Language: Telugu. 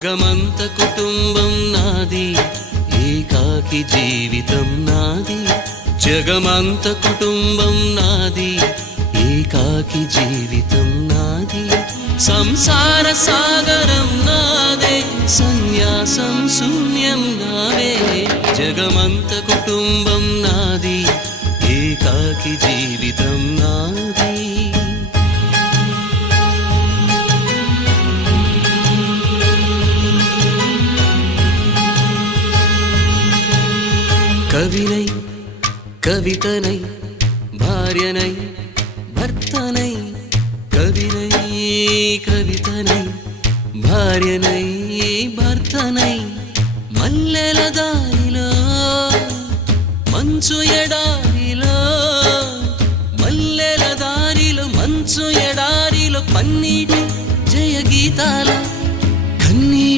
గమంత కుటుంబం నాది, ఏకాకి జీవితం నాది. జగమంత కుటుంబం నాది, ఏకాకి జీవితం నాది. సంసార సాగరం నాదే, సన్యాసం శూన్యం నావే. జగమంత కుటుంబం నాది, ఏకాకి జీవితం నాది. కవినై కవితనై భార్యనై భర్తనై, కవినై కవితనై భార్యనై భర్తనై. మల్లెల దారిలో మంచు ఎడారిలో, మల్లెల దారిలో మంచు ఎడారిలో పన్నీటి జయ గీతాల